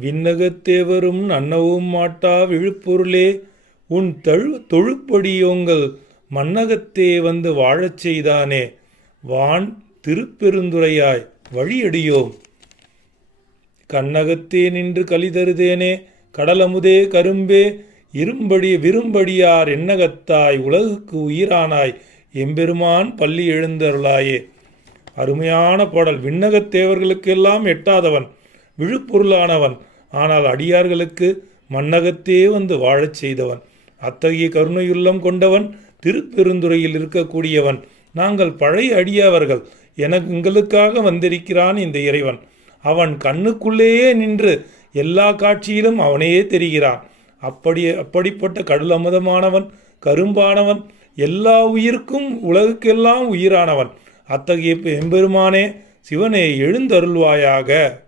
விண்ணகத்தேவரும் நன்னவும் மாட்டா விழுப்பொருளே. உன் தழு தொழுப்படியோங்கள் மன்னகத்தே வந்து வாழச் செய்தானே. வான் திருப்பெருந்துரையாய் வழியடியோம். கண்ணகத்தே நின்று கலிதருதேனே கடலமுதே கரும்பே. இரும்படி விரும்படியார் எண்ணகத்தாய் உலகுக்கு உயிரானாய். எம்பெருமான் பள்ளி எழுந்தருளாயே. அருமையான பாடல். விண்ணகத் தேவர்களுக்கெல்லாம் எட்டாதவன். விழுப்பொருளானவன். ஆனால் அடியார்களுக்கு மன்னகத்தே வந்து வாழச் செய்தவன். அத்தகைய கருணையுள்ளம் கொண்டவன் திருப்பெருந்துறையில் இருக்கக்கூடியவன். நாங்கள் பழைய அடியவர்கள். எனக்கு எங்களுக்காக வந்திருக்கிறான் இந்த இறைவன். அவன் கண்ணுக்குள்ளேயே நின்று எல்லா காட்சியிலும் அவனே தெரிகிறான். அப்படி அப்படிப்பட்ட கடல் அமுதமானவன் கரும்பானவன் எல்லா உயிர்க்கும் உலகுக்கெல்லாம் உயிரானவன். அத்தகைய எம்பெருமானே சிவனே எழுந்தருள்வாயாக.